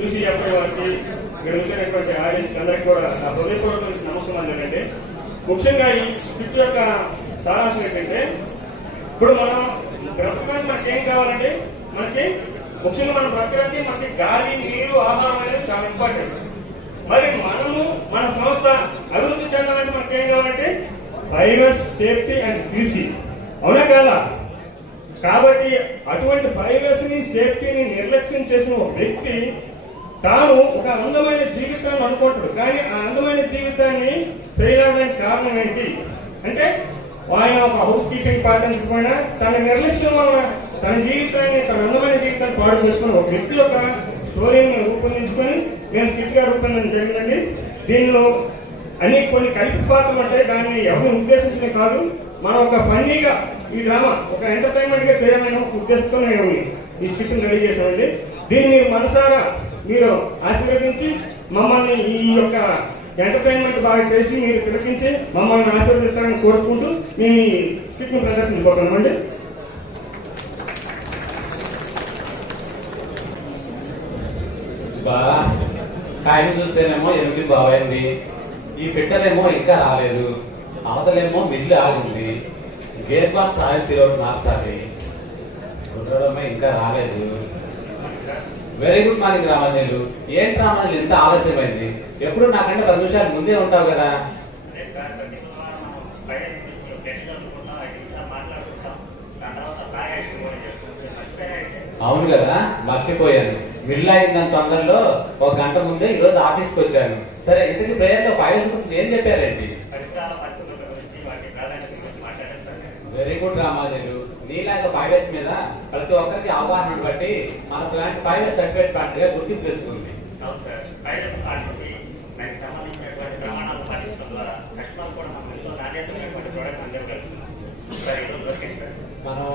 యూసీఎఫ్ఐ వారికి ఇక్కడ వచ్చినటువంటి ఆడియన్స్ అందరికీ కూడా నా హృదయపూర్వక నమస్కారం ఏంటంటే ముఖ్యంగా ఈ స్క్రిప్ట్ యొక్క సారాంశం ఏంటంటే ఇప్పుడు మనం బ్రతకడానికి మనకి ఏం కావాలంటే మనకి ముఖ్యంగా మనం బ్రతకడానికి మనకి గాలి నీరు ఆహారం అనేది చాలా ఇంపార్టెంట్ మరి మనము మన సంస్థ అభివృద్ధి చెందాలంటే మనకి ఏం కావాలంటే ప్రైవస్ సేఫ్టీ అండ్ పీసీ. అవునా కదా? కాబట్టి అటువంటి ప్రైవసీ ని సేఫ్టీని నిర్లక్ష్యం చేసిన ఒక వ్యక్తి తాను ఒక అందమైన జీవితాన్ని అనుకుంటాడు. కానీ ఆ అందమైన జీవితాన్ని ఫెయిల్ అవడానికి కారణం ఏంటి? అంటే ఆయన ఒక హౌస్ కీపింగ్ పాటించకపోయినా తన నిర్లక్ష్యం వల్ల తన జీవితాన్ని తన అందమైన జీవితాన్ని పాడు చేసుకుని ఒక వ్యక్తి యొక్క స్టోరీని రూపొందించుకొని నేను స్కిట్గా రూపొందించడం జరిగిందండి. దీనిలో అనేక కొన్ని కల్పిత పాత్రలు ఉంటాయి. దాన్ని ఎవరిని ఉద్దేశించిన కాదు. మనం ఒక ఫన్నీగా ఈ డ్రామా ఒక ఎంటర్టైన్మెంట్గా చేయాలనే ఒక ఉద్దేశంతో నేను ఈ స్కిప్ని రెడీ చేశానండి దీన్ని మనసారా మీరు ఆశీర్వదించి మమ్మల్ని ఈ యొక్క ఎంటర్టైన్మెంట్ బాగా చేసి మీరు పిలిపించి మమ్మల్ని ఆశీర్వదిస్తారని కోరుకుంటూ మేము ఈ స్క్రిప్ట్ని ప్రదర్శించుకోగలమండి బా కాయన చూస్తేనేమో ఎనిమిది బాగైంది ఈ ఫిట్టరేమో ఇంకా రాలేదు. అవతలేమో మిల్లు ఆగింది. గేర్ బాక్స్ ఆయిల్ సీరో మార్చాలి. కుట్రడమే ఇంకా రాలేదు. వెరీ గుడ్ మార్నింగ్ రామాంజలు ఏంటి రామాంజలు ఇంత ఆలస్యమైంది. ఎప్పుడు నాకంటే పది నిమిషాలు ముందే ఉంటావు కదా. అవును కదా మర్చిపోయాను. మిల్లు అయిన తొందరలో ఒక గంట ముందే ఈరోజు ఆఫీస్కి వచ్చాను సరే ఇంతకీ ప్రేయర్లో ఫైవ్ గురించి ఏం చెప్పారండి వెరీ గుడ్ రామాజలు నీలాగా ఫైవ్ ఎస్ మీద ప్రతి ఒక్కరికి అవగాహన బట్టి మన ప్లాంట్ ఫైవ్ ఎస్ సర్టిఫికేట్ ప్లాంట్గా గుర్తింపు తెచ్చుకుంది అవును సార్. దానికి సంబంధించినటువంటి ప్రమాణాలు పాటించడం ద్వారా కస్టమర్ కూడా మన ఇంట్లో నాణ్యతమైనటువంటి ప్రోడక్ట్ అందజేయగలుగుతుంది సార్ ఈరోజు దొరికింది సార్. మనం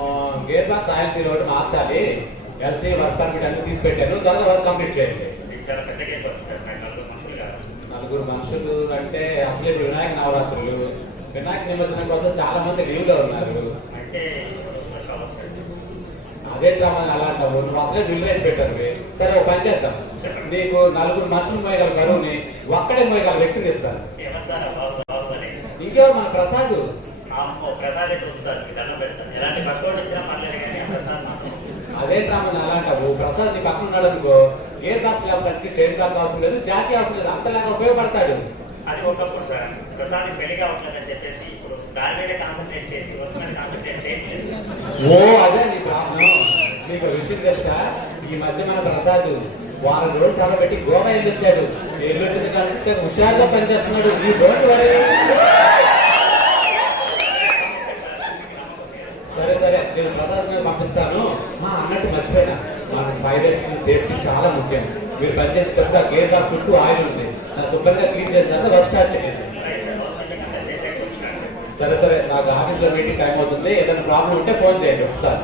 గేర్ బాక్స్ ఆయిల్ ఒకటి మార్చాలి. ఎల్సీ వర్క్ పర్మిట్ అన్ని తీసి త్వరగా వర్క్ కంప్లీట్ చేయండి. చాలా పెద్ద సార్. నలుగురు మనుషులు కాదు. నలుగురు మనుషులు అంటే అసలు వినాయక నవరాత్రులు. వినాయక నిమజ్జనం కోసం చాలా మంది లీవ్లో ఉన్నారు. అంటే అదే క్రమంగా అలా అంటావు నువ్వు అసలే బిల్ రేట్ పెట్టారు సరే ఒక పని చేద్దాం. నీకు నలుగురు మనుషులు మోయగల బరువుని ఒక్కడే మోయగల వ్యక్తిని ఇస్తాను. ఇంకెవరు మన ప్రసాద్. అదే క్రమంగా అలా అంటావు ప్రసాద్ నీ పక్కన ఉన్నాడు అనుకో గేర్ బాక్స్ లేకపోతే ట్రైన్ బాక్స్ అవసరం లేదు జాతీయ అవసరం లేదు. అంతలాగా ఉపయోగపడతాడు. అది ఒకప్పుడు సార్ ప్రసాద్ పెళ్ళిగా ఉంటుందని చెప్పేసి ఇప్పుడు దాని మీద కాన్సన్ట్రేట్ చేసి కాన్సన్ట్రేట్ చేయట్లేదు ఓ అదే నీ ప్రాబ్లం నీకు విషయం తెలుసా? ఈ మధ్య మన ప్రసాద్ వారం రోజులు సెలవు పెట్టి గోవా వెళ్ళి వచ్చాడు వెళ్ళి వచ్చిన కానీ హుషారుగా పనిచేస్తున్నాడు. ఈ డోంట్ వరీ. సరే సరే నేను ప్రసాద్ మీద పంపిస్తాను అన్నట్టు మర్చిపోయినా. మన ఫైవ్ ఇయర్స్ సేఫ్టీ చాలా ముఖ్యం. మీరు పనిచేసేటప్పుడు ఆ గేర్ బాక్స్ చుట్టూ ఆయిల్ ఉంది. నా శుభ్రంగా చేయలేదు చేసిన తర్వాత వర్క్ స్టార్ట్ చేయండి సరే సరే నాకు ఆఫీస్లో మీటింగ్ టైం అవుతుంది. ఏదైనా ప్రాబ్లం ఉంటే ఫోన్ చేయండి ఒకసారి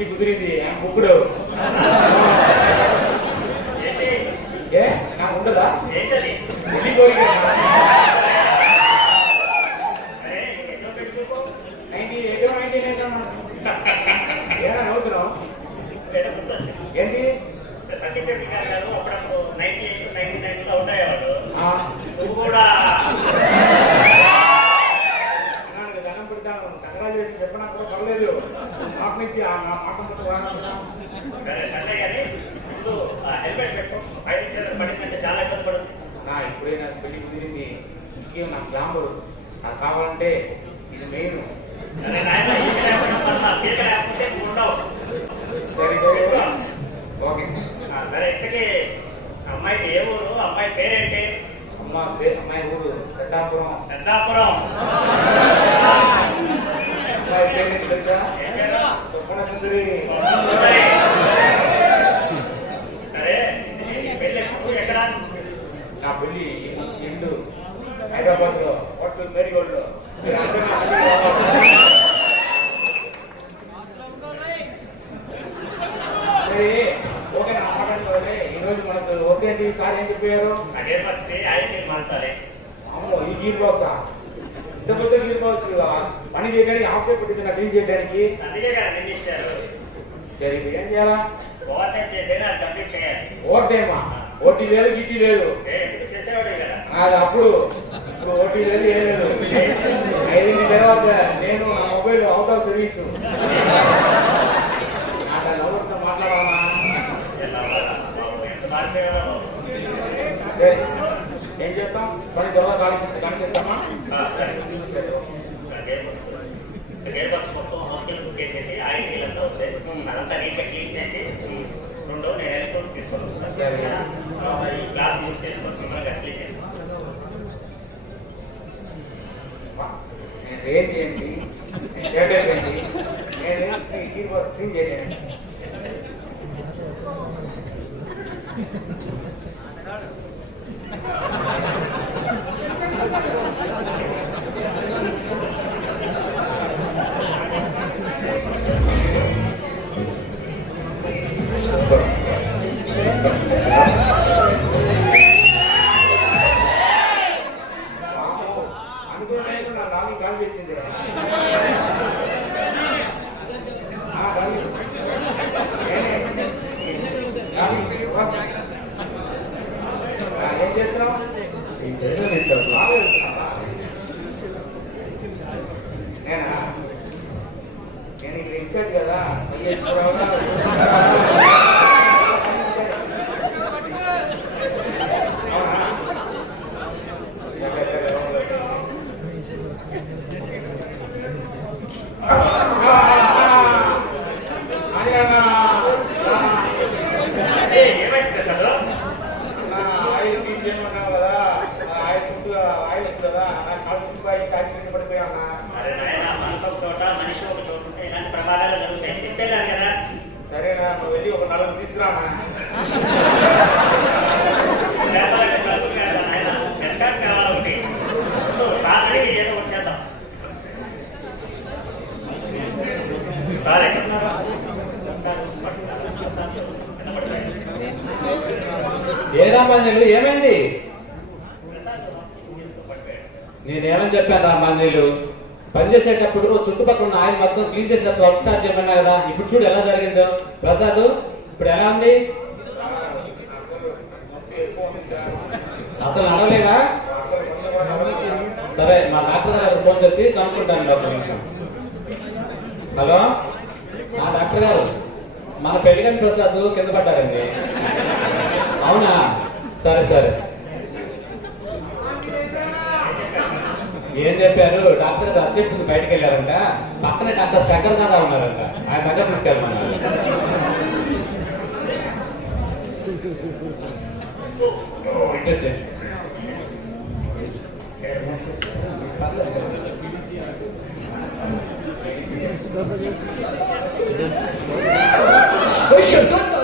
పెళ్ళి కుదిరింది ఏంటి? ఏ? నాకు ఉండదా? పెళ్ళి కోరిక. ఏనా నవ్వుతున్నావు? ఏంటి? బీజేపీ గారు అప్పుడప్పుడు నైన్టీ ఎయిట్ నైన్టీ నైన్లో ఉండేవాడు నువ్వు కూడా కూడా పర్లేదు. మాట నుంచి ఆ మాట ముందు హెల్మెట్ పెట్టు పైన చేతులు పడిందంటే చాలా ఇబ్బంది పడుతుంది ఇప్పుడే నాకు పెళ్ళి కుదిరింది ఇంకేం నాకు గ్లామర్ నాకు కావాలంటే ఇది మెయిన్. సరే సరే ఓకే. సరే ఇంతకీ అమ్మాయికి ఏ ఊరు? అమ్మాయి పేరేంటి? అమ్మ అమ్మాయి ఊరు పెద్దాపురం. పెద్దాపురం అమ్మాయి పేరు ఏంటి తెలుసా ఏం పేరు? సుబ్బణ సుందరి సరే. పెళ్ళి ఎక్కడ? నా పెళ్ళి ఇండు హైదరాబాద్లో హోటల్ మేరీగోల్డ్లో మీరు అందరూ నా పెళ్ళికి రావాలి. సరే ఓకే నా మాట్లాడుకోవాలి ఈ రోజు మనకు ఓకే సార్ ఏం చెప్పారు. అదే పరిస్థితి ఆయిల్ మార్చాలి అమ్మో ఈ బాక్సా ఇంత పెద్ద గీర్ బాక్స్ పని చేయడానికి ఆఫ్టర్ పెట్టింది నా క్లీన్ చేయడానికి? అందుకే కదా నిన్న ఇచ్చారు. సరే ఇప్పుడు ఏం చేయాలా? ఓవర్ టైం చేసేది అది కంప్లీట్ చేయాలి. ఓవర్ టైమా ఓటీ లేదు గిట్టి లేదు. ఏ, ఎందుకు చేసేవాడే కదా. అది అప్పుడు ఇప్పుడు ఓటీ లేదు ఏం లేదు. ఐదింటి తర్వాత నేను నా మొబైల్ అవుట్ ఆఫ్ సర్వీస్ నాకు అది ఎవరితో మాట్లాడాలా? ఎలా అవ్వాలా? బాబు, ఎంత మారిపోయారో. సరే. ఏం చెప్తాం పని జవా కాలి కానీ చెప్తామా ఆ, సరే సరే గేర్ బాక్స్ గేర్ బాక్స్ మొత్తం హాస్పిటల్ బుక్ చేసేసి ఆయిల్ నీళ్ళంతా ఉంది అదంతా నీట్గా క్లీన్ చేసి రెండు నేను ఎలక్ట్రోన్స్ తీసుకొని వస్తాను సరే. ఆ, ఈ క్లాత్ యూజ్ చేసుకొని శుభ్రంగా క్లీన్ చేసుకోవాలి నేను రేట్ ఏంటి నేను స్టేటస్ ఏంటి నేను ఈ గీర్ బాక్స్ క్లీన్ చేయలేను నేను ఇక్కడ ఇచ్చాడు కదా అయ్యి ఎత్తుకురావాలా? అవునా? సరే, సరే, ఓకే. అంటే ఏమైంది ప్రసాద్ ఆయిల్ క్లీన్ చేయమన్నావు కదా ఆయిల్ చుట్టూ ఆయిల్ ఉంది కదా నాకు కాలు చుట్టూ ఆయిల్ కాకి కింద పడిపోయా అన్నా అరే నాయన మనసు ఒక చోట మనిషి ఒక చోట ఉంటే ఇలాంటి ప్రమాదాలు జరుగుతాయి చెప్పేదాన్ని కదా సరేనా నువ్వు వెళ్ళి ఒక నలుగురు తీసుకురామా వ్యాపారాన్ని కలుపు కదా నాయన ఎస్కాట్ కావాలి ఒకటి ముందు రాత్రికి ఏదో వచ్చేద్దాం సార్ ఎక్కడున్నారా ఒకసారి చూసి పట్టుకున్నారా? ఒకసారి కింద పడిపోయాడు. ఏ రామాంజలు ఏమైంది. నేనేమని చెప్పాను రామాంజలు పనిచేసేటప్పుడు చుట్టుపక్కల ఉన్న ఆయన మొత్తం క్లీన్ చేసేటప్పుడు వర్క్ స్టార్ట్ చేయమన్నా కదా? ఇప్పుడు చూడు ఎలా జరిగిందో. ప్రసాద్ ఇప్పుడు ఎలా ఉంది? అసలు నడవలేదా? సరే మా డాక్టర్ గారు ఫోన్ చేసి కనుక్కుంటాను డాక్టర్ హలో? ఆ డాక్టర్ గారు మన పెళ్ళిగని ప్రసాద్ కింద పడ్డారండి. అవునా? సరే సరే. ఏం చెప్పారు? డాక్టర్ గారు అర్జెంట్ బయటకు వెళ్ళారంట. పక్కనే డాక్టర్ శంకర్ దాదా ఉన్నారంట. ఆయన దగ్గర తీసుకెళ్ళమన్నారు. ఇటు వచ్చేయండి. Mexicana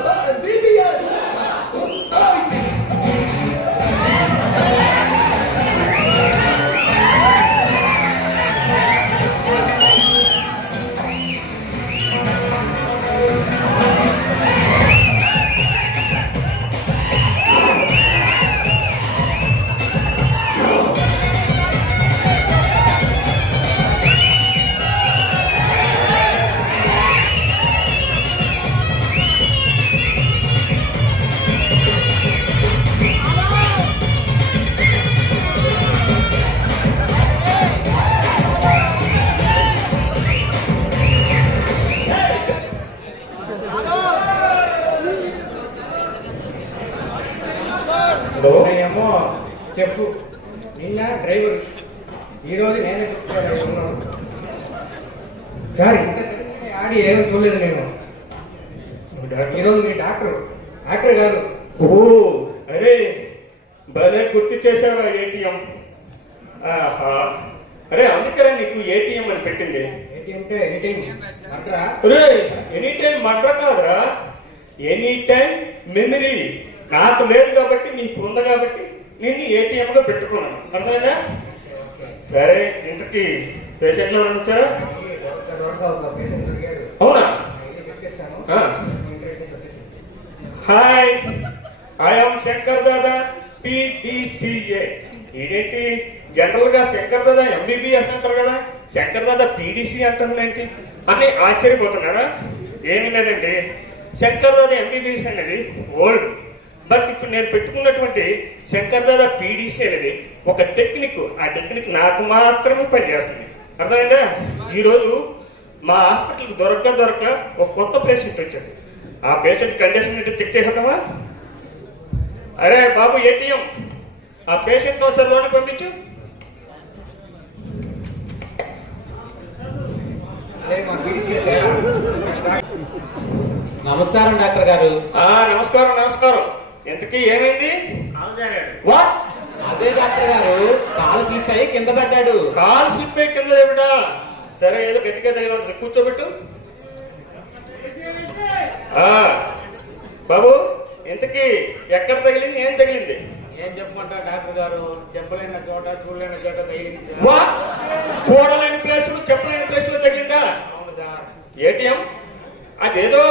ఆడి ఏమీ చూడలేదు నేను. ఈరోజు మీ డాక్టర్. డాక్టర్ కాదు. ఓ అరే భలే గుర్తు చేసావా ఏటీఎం? ఆహా. అరే అందుకనే నీకు ఏటీఎం అని పెట్టింది. అరే ఎనీ టైం మడ్ర కాదురా. Any time memory. నాకు లేదు కాబట్టి నీకు ఉంది కాబట్టి నేను ఏటీఎం లో పెట్టుకున్నాను. అర్థమైందా? సరే ఇంతకి పేషెంట్ వచ్చారా? అవునా? Hi. I'm Shankar Dada P D C A ఇదేంటి జనరల్గా శంకర్ దాదా ఎంబీబీఎస్ అంటారు కదా? శంకర్ దాదా పిడిసి అంటారు ఏంటి? అని ఆశ్చర్యపోతున్నారా? ఏమీ లేదండి. Shankar Dada M B B S అనేది ఓల్డ్ బట్ ఇప్పుడు నేను పెట్టుకున్నటువంటి శంకర్ దాదా పీడిసి అనేది ఒక టెక్నిక్ ఆ టెక్నిక్ నాకు మాత్రమే పనిచేస్తుంది. అర్థమైందా? ఈరోజు మా హాస్పిటల్కి దొరక్క దొరక్క ఒక కొత్త పేషెంట్ వచ్చాడు. ఆ పేషెంట్ కండిషన్ ఏంటో చెక్ చేద్దామా అరే బాబు ఏటీఎం. ఆ పేషెంట్ ఒకసారి లోన పంపించు. నమస్కారం డాక్టర్ గారు. ఆ నమస్కారం నమస్కారం. ఎంతకీ ఏమైంది? వాట్ అదే డాక్టర్ గారు కాలు స్లిప్ అయ్యి కింద పడ్డాడు. కాల్ స్లిప్ అయి కింద లేవిడా సరే ఏదో గట్టిగా తగిలి ఉంటుంది కూర్చోబెట్టు. ఆ బాబు ఇంతకీ ఎక్కడ తగిలింది ఏం తగిలింది? ఏం చెప్పమంటారు డాక్టర్ గారు? చెప్పలేని చోట చూడలేని చోట తగిలింది చూడలేని ప్లేసులు చెప్పలేని ప్లేసులు తగిలిందా? అవును సార్. A T M? అదేదో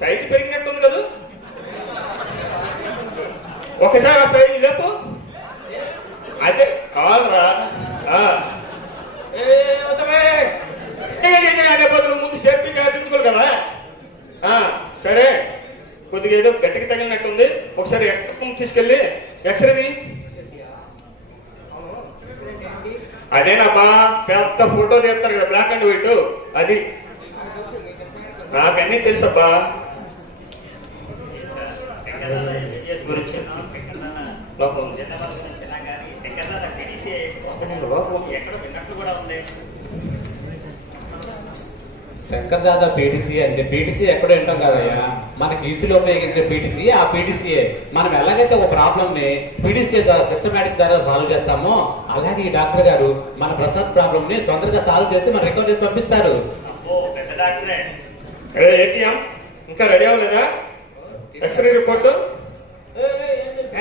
సైజు పెరిగినట్టుంది కదా? ఒకసారి ఆ సైజు లేపు. కాదురా. అనే బదులు ముందు సేఫ్టీ కట్టించుకోరు కదా. ఆ, సరే. కొద్దిగా ఏదో గట్టికి తగిలినట్టుంది. ఒకసారి ఎక్కడ తీసుకెళ్ళి ఎక్స్రేది అదేనమ్మా పెద్ద ఫోటో తీస్తారు కదా బ్లాక్ అండ్ వైట్. అది. నాకన్నీ తెలుసబ్బా. గురించి లోపల ఎక్కడో విన్నట్లు కూడా ఉంది. శంకర్ దాదా పీటీసీ అంటే పీటీసీ ఎక్కడో వింటాం కదయ్యా. మనకి ఈసీలో ఉపయోగించే పీటీసీ ఆ పీటీసీఏ మనం ఎలాగైతే ఒక ప్రాబ్లమ్ని పీటీసీ ద్వారా సిస్టమేటిక్ ద్వారా సాల్వ్ చేస్తామో అలాగే ఈ డాక్టర్ గారు మన ప్రసాద్ ప్రాబ్లమ్ని తొందరగా సాల్వ్ చేసి మన రికవర్ చేసి పంపిస్తారు. అబ్బో పెద్ద డాక్టరే. ఏ, ఏటీఎం? ఇంకా రెడీ అవ్వలేదా? ఎక్స్రే రిపోర్టు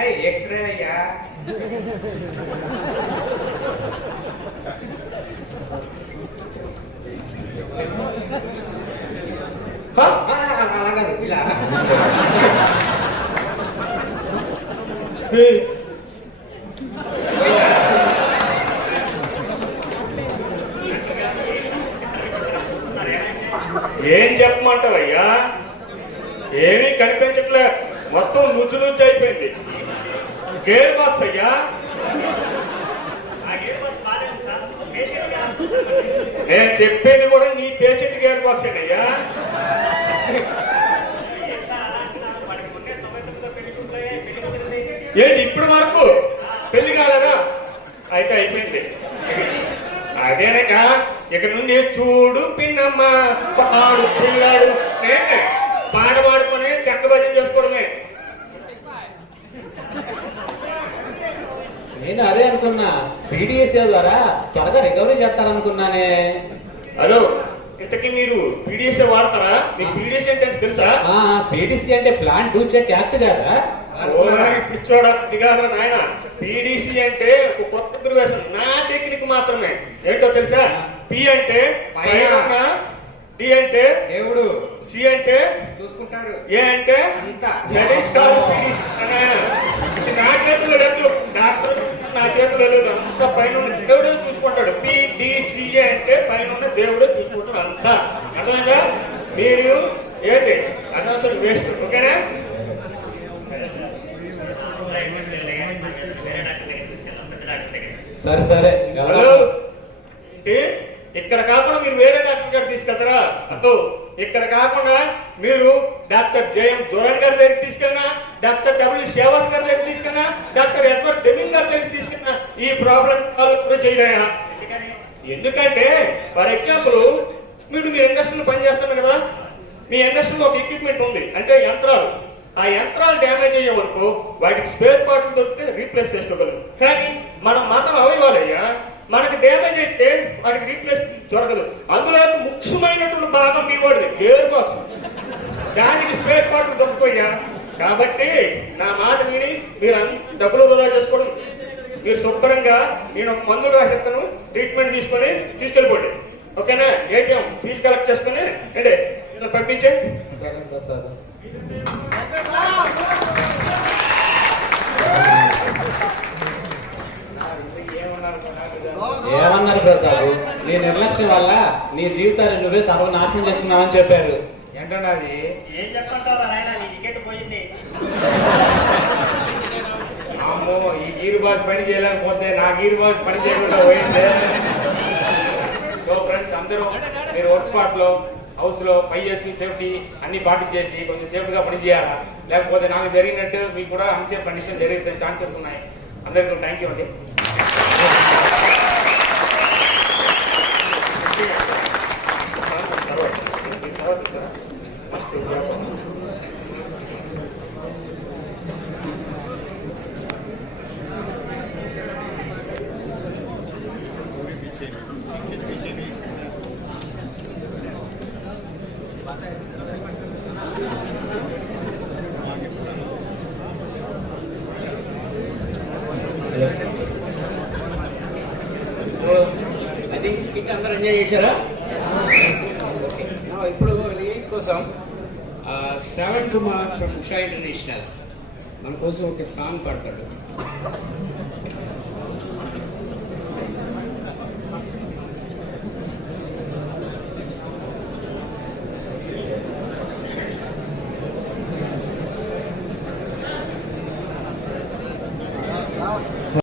ఏయ్, ఎక్స్రే అయ్యా. హా? ఇలా ఏం చెప్పమంటావయ్యా ఏమీ కనిపించట్లే మొత్తం నుజ్జు నుజ్జు అయిపోయింది గేర్ బాక్స్ అయ్యా నేను చెప్పేది కూడా నీ పేషెంట్ గేర్ బాక్స్ అయ్యా? ఏంటి ఇప్పుడు వరకు? పెళ్ళి కాలేదా? అయితే అయిపోయింది. అదేనక ఇక నుండి చూడు పిన్నమ్మ పాడు పిల్లాడు. పాట పాడుకొని చెక్క భజన చేసుకోవడమే నేను అదే అనుకున్నా. పీడిఎస్ఏ ద్వారా త్వరగా రికవరీ చేస్తారనుకున్నానే. హలో ఇంతకీ మీరు వాడతారా? మీకు తెలుసా? అంటే ప్లాన్ డూ చెక్ యాక్ట్ కదా ఓరా, పిచ్చోడా దిగాదరా నాయన. పీడిసి అంటే ఒక కొత్త నా టెక్నిక్ మాత్రమే. ఏంటో తెలుసా? పి అంటే పైన. పైన డి అంటే దేవుడు. సి అంటే చూసుకుంటారు. ఏ అంటే అంతా. నా డాక్టర్ చేతిలో లేదు అంత పైన దేవుడే చూసుకుంటాడు. పిడిసిఏ అంటే పైన ఉన్న దేవుడే చూసుకుంటాడు అంతా. అర్థమైందా? మీరు ఏంటి? అనవసరం వేస్ట్. ఓకేనా? సరే సరే? ఇక్కడ కాకుండా మీరు వేరే డాక్టర్ గారు తీసుకెళ్తారా? అదో ఇక్కడ కాకుండా మీరు డాక్టర్ జయం జోరన్ గారి దగ్గరికి తీసుకెళ్ళినా డాక్టర్ డబ్ల్యూ శేవన్ గారి దగ్గరికి తీసుకెళ్ళినా డాక్టర్ ఎడ్వర్డ్ డెమింగ్ గారి దగ్గరికి తీసుకెళ్ళినా ఈ ప్రాబ్లం సాల్వ్ చేయలేయా ఎందుకంటే ఫర్ ఎగ్జాంపుల్ మీరు మీ ఇండస్ట్రీలో పనిచేస్తున్నారు కదా మీ ఇండస్ట్రీలో ఒక ఎక్విప్మెంట్ ఉంది అంటే యంత్రాలు. ఆ యంత్రాలు డ్యామేజ్ అయ్యే వరకు వాటికి స్పేర్ పార్ట్లు దొరికితే రీప్లేస్ చేసుకోగలరు కానీ మనం మాత్రం అవయవాలయ్యా మనకి డ్యామేజ్ అయితే వాటికి రీప్లేస్ దొరకదు. అందులో ముఖ్యమైనటువంటి భాగం మీ వాడిది బాక్స్ దానికి స్పేర్ పార్ట్లు దొరికిపోయా కాబట్టి నా మాట విని మీరు అన్ని డబ్బులు వృధా చేసుకోవడం మీరు శుభ్రంగా నేను ఒక మందులు రాసిస్తాను ట్రీట్మెంట్ తీసుకొని తీసుకెళ్ళిపోండి. ఓకేనా? ఏటీఎం ఫీజు కలెక్ట్ చేసుకొని అంటే పంపించే? ప్రసాద్ ఏమన్నారు సార్ నాకు ప్రసాద్ నీ నిర్లక్ష్యం వల్ల నీ జీవితాన్ని నువ్వే సర్వనాశనం చేసుకున్నావని చెప్పారు. ఏంటన్నది ఏం చెప్పంటారా నాయన నీ టికెట్ పోయింది. అమ్మో ఈ గీర్ బాస్ పని చేయలేకపోతే నా గీర్ బాస్ పని చేయకుండా పోయింది. సో ఫ్రెండ్స్ అందరూ మీరు వర్క్ స్పాట్లో హౌస్లో చేసి సేఫ్టీ అన్ని పాటించేసి కొంచెం సేఫ్టీగా పని చేయాలా? లేకపోతే నాకు జరిగినట్టు మీకు కూడా అన్సేఫ్ కండిషన్ జరిగే ఛాన్సెస్ ఉన్నాయి. అందరికీ థ్యాంక్ యూ అండి. ఐ థింక్ స్కిట్ అందరూ ఎంజాయ్ చేశారా ఇప్పుడు లీడ్ కోసం శ్రవణ్ కుమార్ ఫ్రమ్ ఉషా ఇంటర్నేషనల్ మన కోసం ఒక సాంగ్ పాడతాడు.